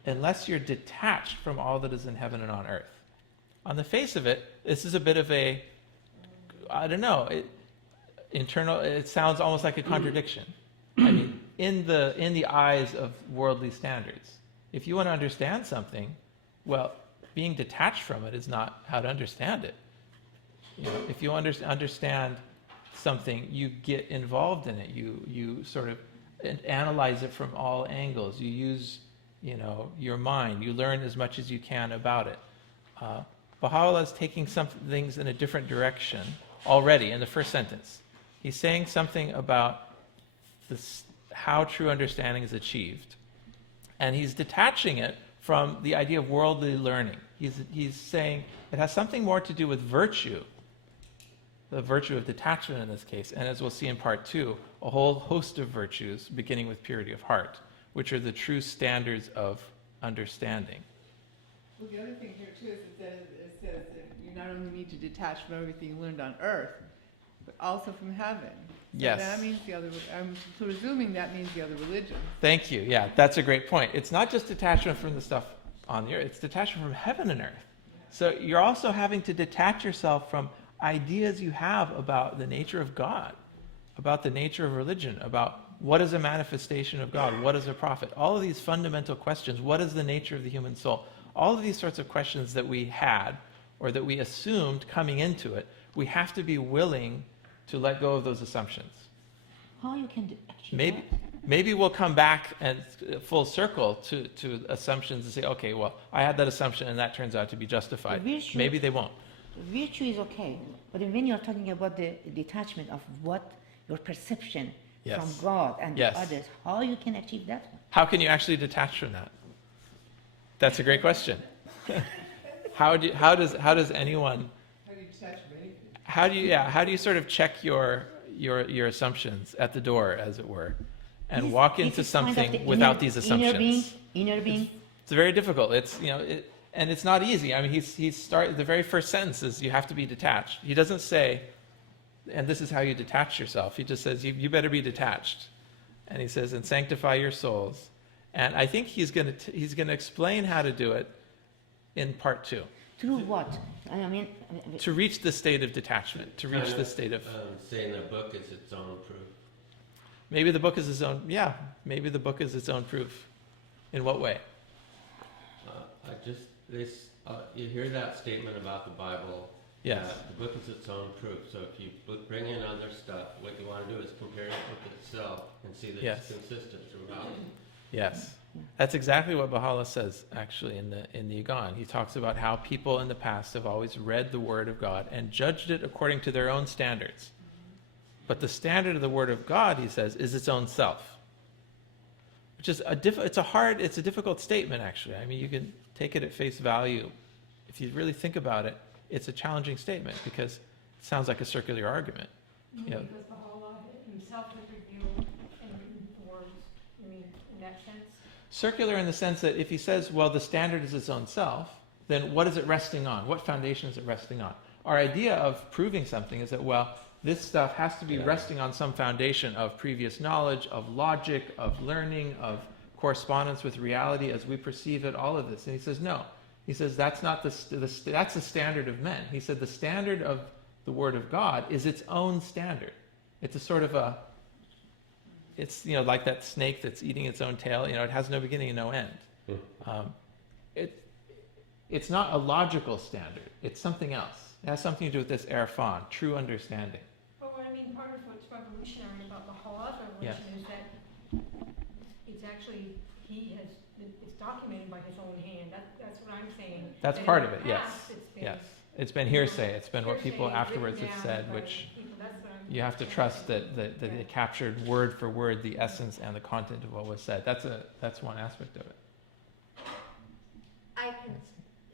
unless you're detached from all that is in heaven and on earth. On the face of it, this is a bit of a, I don't know, it sounds almost like a contradiction. I mean, in the eyes of worldly standards, if you want to understand something, well, being detached from it is not how to understand it. You know, if you understand something, you get involved in it. You sort of analyze it from all angles. You use, your mind. You learn as much as you can about it. Baha'u'llah is taking some things in a different direction already in the first sentence. He's saying something about how true understanding is achieved. And he's detaching it from the idea of worldly learning. He's saying it has something more to do with virtue, the virtue of detachment in this case, and as we'll see in part 2, a whole host of virtues, beginning with purity of heart, which are the true standards of understanding. Well, the other thing here too is it says that you not only need to detach from everything you learned on earth, but also from heaven. So Yes. that means I'm presuming that means the other religion. Thank you. Yeah, that's a great point. It's not just detachment from the stuff on the earth, it's detachment from heaven and earth. So you're also having to detach yourself from ideas you have about the nature of God, about the nature of religion, about what is a manifestation of God, what is a prophet, all of these fundamental questions, what is the nature of the human soul, all of these sorts of questions that we had or that we assumed coming into it, we have to be willing to let go of those assumptions. How you can achieve that? Maybe we'll come back and full circle to assumptions and say, okay, well, I had that assumption and that turns out to be justified. Maybe they won't. Virtue is okay, but when you're talking about the detachment of what your perception Yes. from God and Yes. the others, how you can achieve that one? How can you actually detach from that? That's a great question. How does anyone? How do you detach from anything? How do you sort of check your assumptions at the door, as it were, and walk This into is kind of something the without these assumptions? Inner being. It's very difficult. And it's not easy. I mean, the very first sentence is you have to be detached. He doesn't say, and this is how you detach yourself. He just says, you better be detached. And he says, and sanctify your souls. And I think he's going to explain how to do it in part 2. Through what? I mean, To reach the state of detachment, to reach the state of... Saying the book is its own proof. Maybe the book is its own... Yeah, maybe the book is its own proof. In what way? You hear that statement about the Bible. Yes. The book is its own proof. So if you bring in other stuff, what you want to do is compare it with itself and see that Yes. it's consistent throughout. Yes. That's exactly what Baha'u'llah says, actually, in the Yugan. He talks about how people in the past have always read the Word of God and judged it according to their own standards. But the standard of the Word of God, he says, is its own self. Which is it's a difficult statement, actually. I mean, you can take it at face value. If you really think about it, it's a challenging statement because it sounds like a circular argument. You know, Because Baha'u'llah himself has revealed and written the words, I mean, in that sense. circular in the sense that if he says, well, the standard is its own self, then what is it resting on? What foundation is it resting on? Our idea of proving something is that, well, this stuff has to be resting on some foundation of previous knowledge, of logic, of learning, of correspondence with reality as we perceive it, all of this. And he says, no. He says, that's not that's the standard of men. He said the standard of the Word of God is its own standard. It's a sort of it's, like that snake that's eating its own tail. It has no beginning and no end. It's not a logical standard. It's something else. It has something to do with this irfan, true understanding. But I mean, part of what's revolutionary about Baha'u'llah's revolution is that it's actually, it's documented by his own hand. That's what I'm saying. That's That part in of the it, yes. past, it's been Yes. It's been hearsay. It's been what hearsay people written afterwards have down said, by which people. That's what I'm you have to saying. trust that it captured word for word the essence and the content of what was said. That's one aspect of it. I can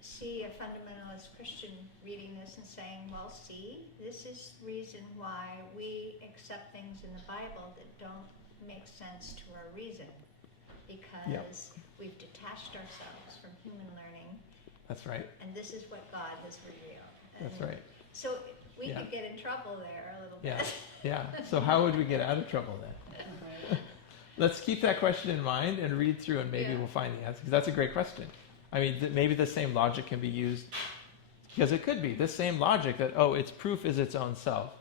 see a fundamentalist Christian reading this and saying, well, see, this is the reason why we accept things in the Bible that don't make sense to our reason. Because we've detached ourselves from human learning, That's right. and this is what God has revealed. That's And right. So we Yeah. could get in trouble there a little Yeah. bit. Yeah. So how would we get out of trouble then? Let's keep that question in mind and read through, and maybe Yeah. we'll find the answer. Because that's a great question. I mean, maybe the same logic can be used, because it could be this same logic that, its proof is its own self,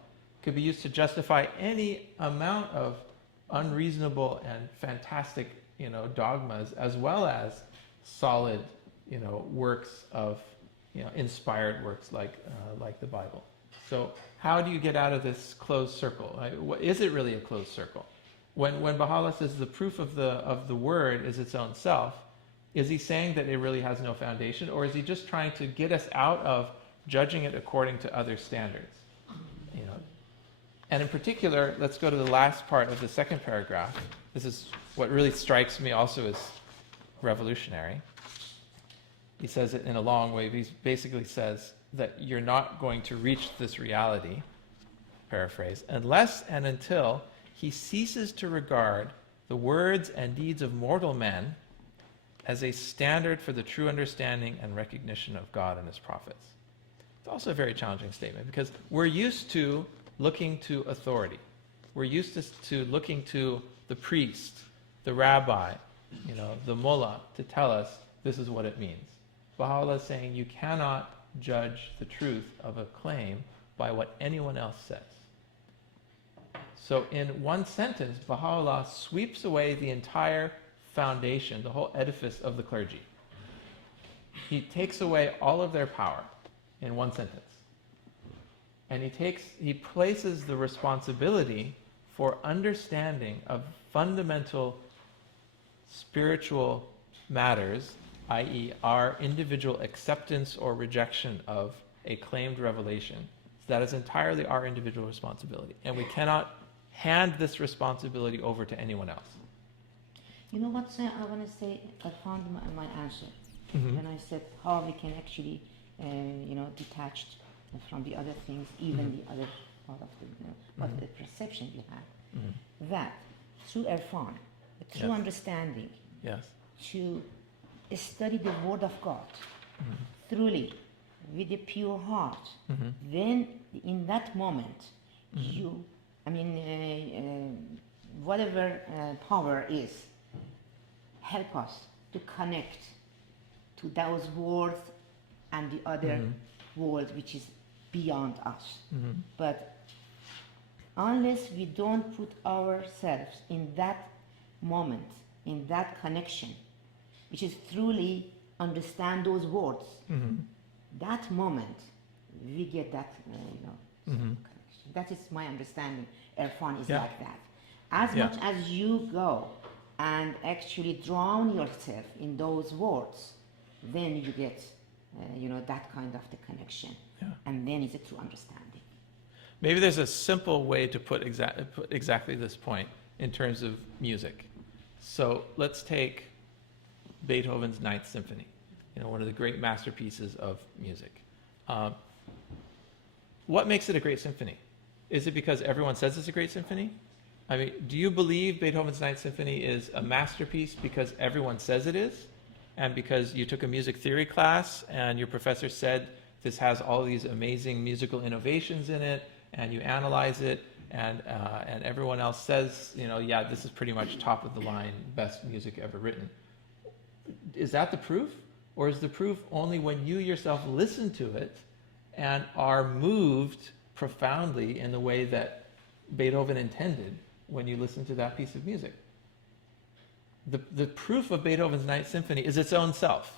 could be used to justify any amount of unreasonable and fantastic, dogmas, as well as solid, works of, inspired works like the Bible. So how do you get out of this closed circle? Is it really a closed circle? When Baha'u'llah says the proof of the word is its own self, is he saying that it really has no foundation, or is he just trying to get us out of judging it according to other standards? And in particular, let's go to the last part of the second paragraph. This is what really strikes me also as revolutionary. He says it in a long way. He basically says that you're not going to reach this reality, paraphrase, unless and until he ceases to regard the words and deeds of mortal men as a standard for the true understanding and recognition of God and his prophets. It's also a very challenging statement, because we're used to looking to authority. We're used to looking to the priest, the rabbi, the mullah, to tell us this is what it means. Baha'u'llah is saying you cannot judge the truth of a claim by what anyone else says. So in one sentence, Baha'u'llah sweeps away the entire foundation, the whole edifice of the clergy. He takes away all of their power in one sentence. And he places the responsibility for understanding of fundamental spiritual matters, i.e. our individual acceptance or rejection of a claimed revelation. So that is entirely our individual responsibility. And we cannot hand this responsibility over to anyone else. You know what I want to say? I found my answer. Mhm. When I said how we can actually, detach from the other things, even the other part of the perception we have. That through irfan, the true Yes. understanding, Yes. to study the Word of God truly with a pure heart, then in that moment whatever power is, help us to connect to those words and the other world which is beyond us. But unless we don't put ourselves in that moment, in that connection, which is truly understand those words, that moment we get that, connection. That is my understanding. Irfan is like that. As much as you go and actually drown yourself in those words, then you get, that kind of the connection. And then it's a true understanding. Maybe there's a simple way to put exactly this point in terms of music. So let's take Beethoven's Ninth Symphony, one of the great masterpieces of music. What makes it a great symphony? Is it because everyone says it's a great symphony? I mean, do you believe Beethoven's Ninth Symphony is a masterpiece because everyone says it is? And because you took a music theory class and your professor said this has all these amazing musical innovations in it, and you analyze it, and everyone else says, this is pretty much top of the line, best music ever written. Is that the proof? Or is the proof only when you yourself listen to it and are moved profoundly in the way that Beethoven intended when you listen to that piece of music? The proof of Beethoven's Ninth Symphony is its own self.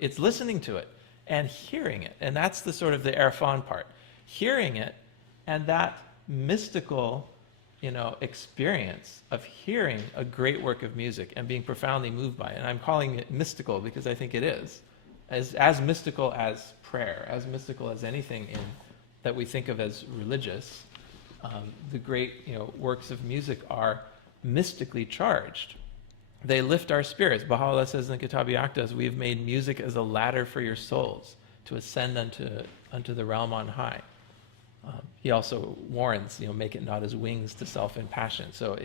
It's listening to it and hearing it. And that's the sort of the Erfan part. Hearing it and that mystical, experience of hearing a great work of music and being profoundly moved by it. And I'm calling it mystical because I think it is. As mystical as prayer, as mystical as anything that we think of as religious. The great works of music are mystically charged. They lift our spirits. Baha'u'llah says in the Kitab-i Aqdas, we've made music as a ladder for your souls to ascend unto the realm on high. He also warns, make it not as wings to self and passion. So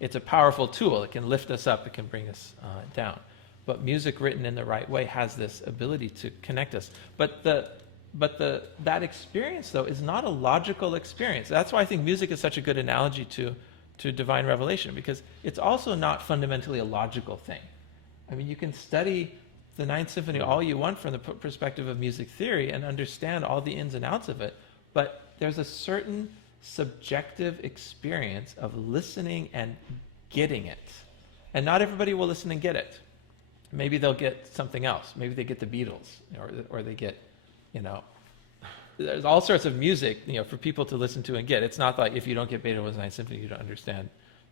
it's a powerful tool. It can lift us up. It can bring us down. But music written in the right way has this ability to connect us. But that experience, though, is not a logical experience. That's why I think music is such a good analogy to divine revelation, because it's also not fundamentally a logical thing. I mean, you can study the Ninth Symphony all you want from the perspective of music theory and understand all the ins and outs of it, but there's a certain subjective experience of listening and getting it. And not everybody will listen and get it. Maybe they'll get something else. Maybe they get the Beatles, or they get, there's all sorts of music, for people to listen to and get. It's not like if you don't get Beethoven's Ninth Symphony, you don't understand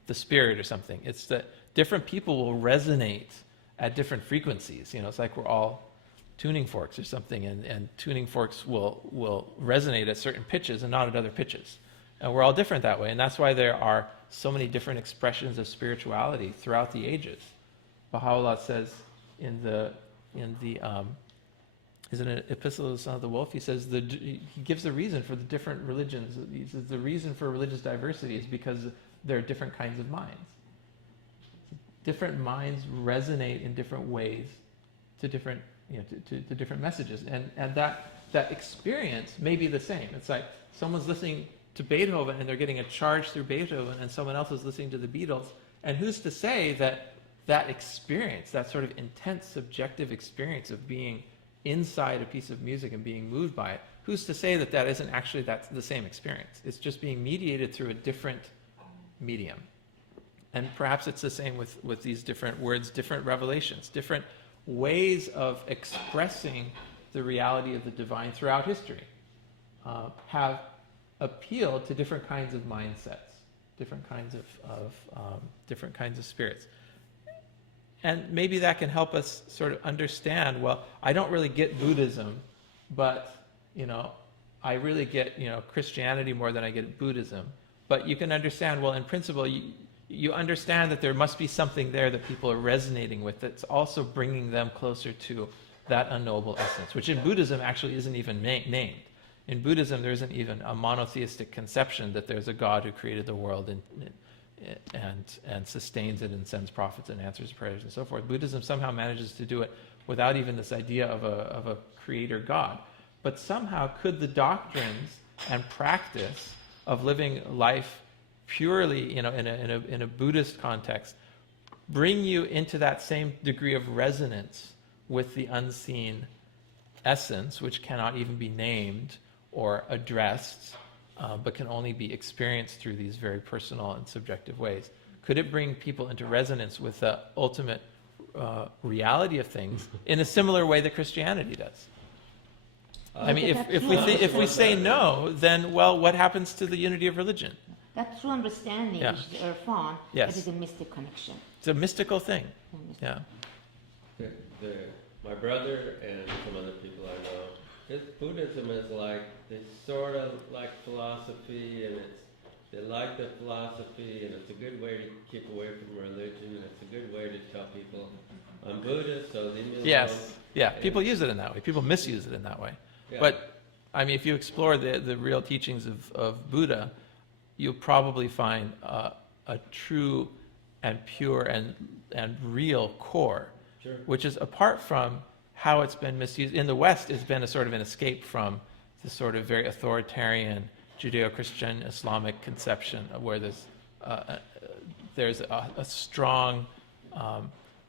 the spirit or something. It's that different people will resonate at different frequencies. It's like we're all tuning forks or something, and tuning forks will resonate at certain pitches and not at other pitches. And we're all different that way, and that's why there are so many different expressions of spirituality throughout the ages. Baha'u'llah says in the is in an epistle of the Son of the Wolf, he says he gives the reason for the different religions. He says the reason for religious diversity is because there are different kinds of minds. Different minds resonate in different ways to different to different messages, and that experience may be the same. It's like someone's listening to Beethoven and they're getting a charge through Beethoven, and someone else is listening to the Beatles, and who's to say that experience, that sort of intense subjective experience of being inside a piece of music and being moved by it, who's to say that isn't actually that's the same experience? It's just being mediated through a different medium. And perhaps it's the same with these different words, different revelations, different ways of expressing the reality of the divine throughout history have appealed to different kinds of mindsets, different kinds of spirits. And maybe that can help us sort of understand, well, I don't really get Buddhism, but, I really get, Christianity more than I get Buddhism. But you can understand, well, in principle, you understand that there must be something there that people are resonating with that's also bringing them closer to that unknowable essence, which in Buddhism actually isn't even named. In Buddhism, there isn't even a monotheistic conception that there's a God who created the world and sustains it and sends prophets and answers prayers and so forth. Buddhism somehow manages to do it without even this idea of a creator God. But somehow could the doctrines and practice of living life purely, in a Buddhist context, bring you into that same degree of resonance with the unseen essence, which cannot even be named or addressed, but can only be experienced through these very personal and subjective ways? Could it bring people into resonance with the ultimate reality of things in a similar way that Christianity does? I mean, if we say no, then, well, what happens to the unity of religion? That true understanding Yeah. is Irfan, Yes. that is a mystic connection. It's a mystical thing. Yeah. My brother and some other people I know, Buddhism is like, they sort of like philosophy, and they like the philosophy, and it's a good way to keep away from religion, and it's a good way to tell people, I'm Buddhist, so leave me alone. Yes. Yeah. And- People use it in that way. People misuse it in that way. Yeah. But, I mean, if you explore the real teachings of Buddha, you'll probably find a true and pure and real core, Sure. which is apart from how it's been misused. In the West, it's been a sort of an escape from the sort of very authoritarian Judeo-Christian Islamic conception of where there's a strong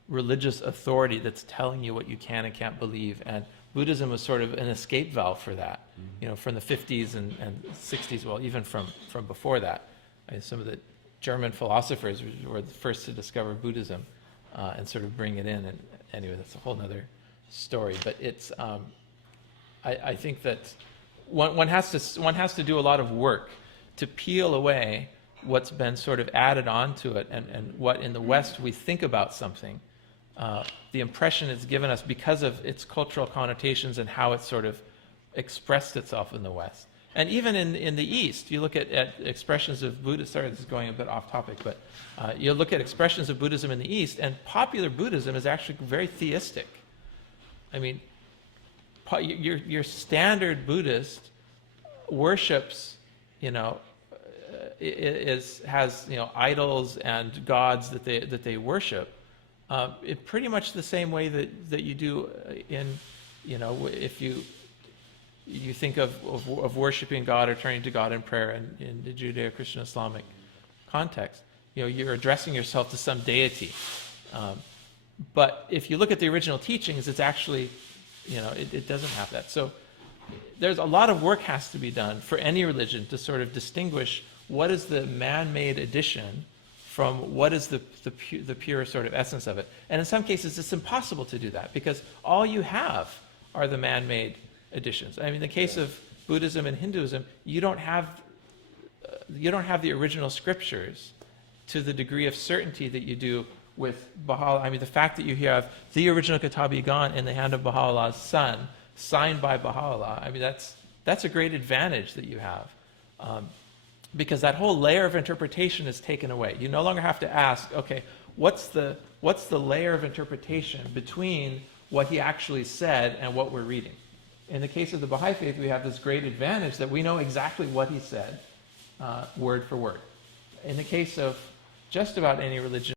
religious authority that's telling you what you can and can't believe. And Buddhism was sort of an escape valve for that, from the 50s and 60s, well, even from before that. I mean, some of the German philosophers were the first to discover Buddhism and sort of bring it in. And anyway, that's a whole other story. But it's, I think that one has to do a lot of work to peel away what's been sort of added onto it and what in the West we think about something. The impression it's given us because of its cultural connotations and how it sort of expressed itself in the West. And even in the East, you look at expressions of Buddhism, sorry, this is going a bit off topic, but you look at expressions of Buddhism in the East, and popular Buddhism is actually very theistic. I mean, your standard Buddhist worships, has idols and gods that they worship. It pretty much the same way that you do in, if you think of worshiping God or turning to God in prayer in the Judeo-Christian Islamic context. You're addressing yourself to some deity. But if you look at the original teachings, it's actually, it doesn't have that. So there's a lot of work has to be done for any religion to sort of distinguish what is the man-made addition from what is the pure sort of essence of it. And in some cases, it's impossible to do that because all you have are the man-made additions. I mean, in the case of Buddhism and Hinduism, you don't have the original scriptures to the degree of certainty that you do with Baha'u'llah. I mean, the fact that you have the original Kitab-i-Gan in the hand of Baha'u'llah's son, signed by Baha'u'llah, I mean, that's a great advantage that you have. Because that whole layer of interpretation is taken away. You no longer have to ask, okay, what's the layer of interpretation between what he actually said and what we're reading? In the case of the Baha'i Faith, we have this great advantage that we know exactly what he said, word for word. In the case of just about any religion,